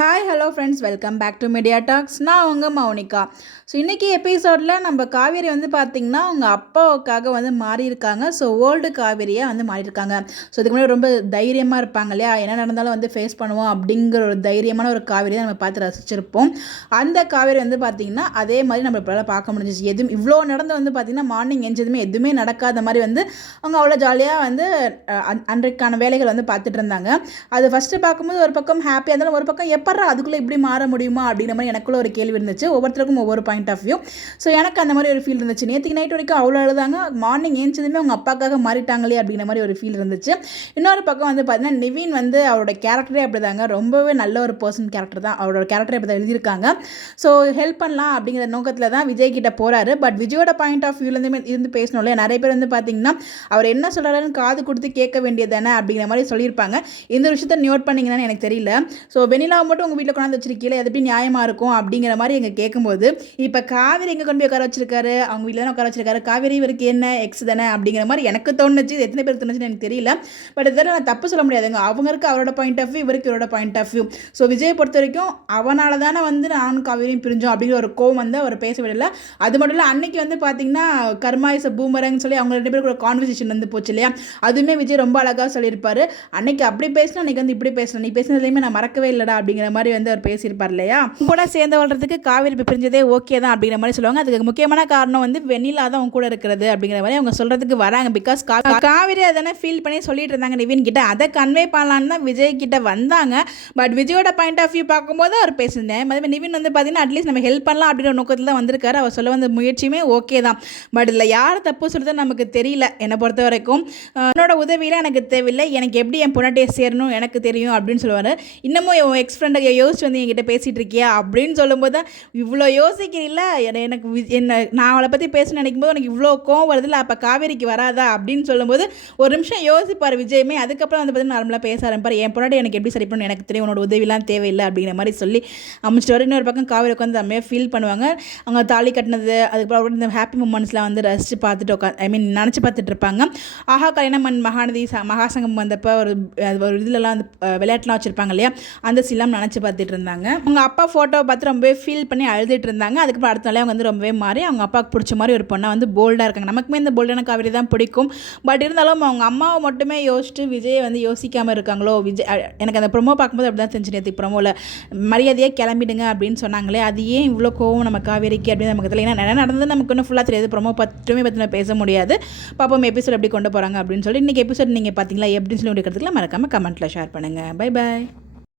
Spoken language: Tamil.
Hi hello friends, welcome back to Media Talks. நான் உங்கள் மௌனிகா. ஸோ இன்றைக்கி எபிசோடில் நம்ம காவேரி வந்து பார்த்திங்கன்னா அவங்க அப்பாவுக்காக வந்து மாறியிருக்காங்க. ஸோ ஓல்டு காவேரியாக வந்து மாறியிருக்காங்க. ஸோ இதுக்கு முன்னாடி ரொம்ப தைரியமாக இருப்பாங்க இல்லையா, என்ன நடந்தாலும் வந்து ஃபேஸ் பண்ணுவோம் அப்படிங்கிற ஒரு தைரியமான ஒரு காவேரி தான் நம்ம பார்த்து ரசிச்சிருப்போம். அந்த காவேரி வந்து பார்த்திங்கன்னா அதே மாதிரி நம்ம இப்போலாம் பார்க்க முடிஞ்சிச்சு. எதுவும் இவ்வளோ நடந்து வந்து பார்த்திங்கன்னா மார்னிங் எஞ்சதுமே எதுவுமே நடக்காத மாதிரி வந்து அவங்க அவ்வளோ ஜாலியாக வந்து அன்றைக்கான வேலைகள் வந்து பார்த்துட்டு இருந்தாங்க. அது ஃபஸ்ட்டு பார்க்கும்போது ஒரு பக்கம் ஹாப்பியாக இருந்தாலும் ஒரு பக்கம் எப்பட்றா அதுக்குள்ளே இப்படி மாற முடியுமா அப்படிங்கிற மாதிரி எனக்குள்ள ஒரு கேள்வி இருந்துச்சு. ஒவ்வொருத்தருக்கும் ஒவ்வொரு பாயிண்ட் ஆஃப் வியூ. ஸோ எனக்கு அந்த மாதிரி ஒரு ஃபீல் இருந்துச்சு. நேற்றுக்கு நைட் வரைக்கும் அவ்வளோ அழுதாங்க, மார்னிங் ஏஞ்சதுமே அவங்க அப்பாக்காக மாறிட்டாங்களே அப்படிங்கிற மாதிரி ஒரு ஃபீல் இருந்துச்சு. இன்னொரு பக்கம் வந்து பார்த்தீங்கன்னா நிவின் வந்து அவரோட கேரக்டரே அப்படி தாங்க, ரொம்பவே நல்ல ஒரு பர்சன் கேரக்டர் தான். அவரோட கேரக்டரை அப்படி தான் எழுதியிருக்காங்க. ஸோ ஹெல்ப் பண்ணலாம் அப்படிங்கிற நோக்கத்தில் தான் விஜய் கிட்ட போகிறாரு. பட் விஜயோட பாயிண்ட் ஆஃப் வியூலேருந்து இருந்து பேசணும் இல்லையா, நிறைய பேர் வந்து பார்த்தீங்கன்னா அவர் என்ன சொல்கிறாருன்னு காது கொடுத்து கேட்க வேண்டியது தானே அப்படிங்கிற மாதிரி சொல்லியிருப்பாங்க. இந்த விஷயத்தை நோட் பண்ணிங்கன்னு எனக்கு தெரியல. ஸோ வெனிலா மட்டும் உங்கள் வீட்டில் கொண்டாந்து வச்சிருக்கீங்களே, அது எப்படி நியாயமாக இருக்கும் அப்படிங்கிற மாதிரி எங்கள் கேட்கும்போது, இப்போ காவேரி எங்கே கொண்டு போய் உட்கார வச்சிருக்காரு, அவங்க வீட்டில் தான் உட்கார வச்சிருக்காரு, காவேரி இவருக்கு என்ன எக்ஸ் தானே அப்படிங்கிற மாதிரி எனக்கு தோணுச்சு. எத்தனை பேருக்கு தோணுச்சுன்னு எனக்கு தெரியல. பட் இதெல்லாம் நான் தப்பு சொல்ல முடியாதுங்க. அவங்களுக்கு அவரோட பாயிண்ட் ஆஃப் வியூ, இவருக்கு இவரோட பாயிண்ட் ஆஃப் வியூ. ஸோ விஜயை பொறுத்த வரைக்கும் அவனால தானே வந்து நானும் காவேரியும் பிரிஞ்சோம் அப்படிங்கிற ஒரு கோவம் வந்து அவர் பேச விடல. அது மட்டும் இல்லை, அன்னைக்கு வந்து பார்த்தீங்கன்னா கர்மா இஸ் பூமரங்னு சொல்லி அவங்க ரெண்டு பேருக்கு ஒரு கான்வர்சேஷன் வந்து போச்சு இல்லையா, அதுவுமே விஜய் ரொம்ப அழகாக சொல்லியிருப்பாரு. அன்னைக்கு அப்படி பேசினா அன்னைக்கு வந்து இப்படி பேசணும், நீ பேசினதுலையுமே நான் மறக்கவே இல்லைடா அப்படிங்கிற மாதிரி வந்து அவர் பேசியிருப்பார் இல்லையா. கூட சேர்ந்து வாழ்றதுக்கு காவேரி பிரிஞ்சதே ஓகே தான் அப்படிங்கிற மாதிரி சொல்லுவாங்க. அதுக்கு முக்கியமான காரணம் வந்து வெண்ணிலா தான் அவங்க கூட இருக்கிறது அப்படிங்கிற மாதிரி அவங்க சொல்கிறதுக்கு வராங்க. பிகாஸ் காவேரி அதனை ஃபீல் பண்ணி சொல்லிட்டு இருந்தாங்க நிவின் கிட்ட, அதை கன்வே பண்ணலான்னு தான் விஜய் கிட்ட வந்தாங்க. பட் விஜயோட பாயிண்ட் ஆஃப் வியூ பார்க்கும்போது அவர் பேசியிருந்தேன். அதே நிவின் வந்து பார்த்தீங்கன்னா அட்லீஸ்ட் நம்ம ஹெல்ப் பண்ணலாம் அப்படிங்கிற நோக்கத்தில் தான் வந்திருக்காரு. அவர் சொல்ல வந்த முயற்சியுமே ஓகே தான். பட் இதில் யார் தப்பு சொல்கிறது நமக்கு தெரியல. என்னை பொறுத்த வரைக்கும் என்னோட உதவியில் எனக்கு தேவையில்லை, எனக்கு எப்படி என் பொண்ணாட்டியை சேரணும் எனக்கு தெரியும் அப்படின்னு சொல்லுவார். இன்னமும் என் எக்ஸ் ஃப்ரெண்டை யோசிச்சு வந்து என்கிட்ட பேசிகிட்டு இருக்கியா அப்படின்னு சொல்லும்போது தான் இவ்வளோ யோசிக்கிறீல்ல, எனக்கு என்ன நான் அவளை பற்றி பேச நினைக்கும் போது எனக்கு இவ்வளோ கோவம் வருதில்ல, அப்போ காவேரிக்கு வராதா அப்படின்னு சொல்லும்போது ஒரு நிமிஷம் யோசிப்பார் விஜயமே. அதுக்கப்புறம் வந்து பார்த்தீங்கன்னா நார்மலாக பேச ஆரம்பிப்பார். என் பொண்ணாடி எனக்கு எப்படி சரி பண்ணணும் எனக்கு தெரியும், உன்னோட உதவிலாம் தேவையில்லை அப்படிங்கிற மாதிரி சொல்லி அமைச்சிட்டு வர. இன்னொரு பக்கம் காவேரிக்கு வந்து செம்மையாக ஃபீல் பண்ணுவாங்க. அவங்க தாலி கட்டினது, அதுக்கப்புறம் இந்த ஹாப்பி மூமெண்ட்ஸ்லாம் வந்து ரசித்து பார்த்துட்டு நினச்சி பார்த்துட்டு இருப்பாங்க. ஆஹா கல்யாணம் மகாநதி மகாசங்கம் வந்தப்போ ஒரு இதுலலாம் வந்து விளையாட்டுலாம் வச்சுருப்பாங்க இல்லையா, அந்த சீலாம் நினச்சி பார்த்துட்டு இருந்தாங்க. அவங்க அப்பா ஃபோட்டோவை பார்த்து ரொம்பவே ஃபீல் பண்ணி அழுதுட்டு இருந்தாங்க. அதுக்கப்புறம் அடுத்த நாளே அவங்க வந்து ரொம்பவே மாறி அவங்க அப்பாவுக்கு பிடிச்ச மாதிரி ஒரு பொண்ணை வந்து போல்டாக இருக்காங்க. நமக்குமே இந்த போல்டான காவேரி தான் பிடிக்கும். பட் இருந்தாலும் அவங்க அம்மாவை மட்டுமே யோசிச்சுட்டு விஜயை வந்து யோசிக்காமல் இருக்காங்களோ. எனக்கு அந்த ப்ரொமோ பார்க்கும்போது அப்படி தான் தெரிஞ்சு. நேற்று ப்ரொமோவில் மரியாதையாக கிளம்பிடுங்க அப்படின்னு சொன்னாங்களே, அது ஏன் இவ்வளோ கோவம் நம்ம காவேரிக்கு அப்படின்னு நமக்கு தெரியல. ஏன்னா என்ன நடந்தது நமக்கு இன்னும் ஃபுல்லாக தெரியாது. ப்ரொமோ பற்றி பேச முடியாது. பாப்போம் எபிசோட் எப்படி கொண்டு போகிறாங்க அப்படின்னு சொல்லி. இன்றைக்கி எபிசோட் நீங்கள் பார்த்தீங்களா எப்படின்னு சொல்லி முடிக்கிறதுக்குலாம் மறக்காமல் கமெண்ட்டில் ஷேர் பண்ணுங்கள். Bye bye.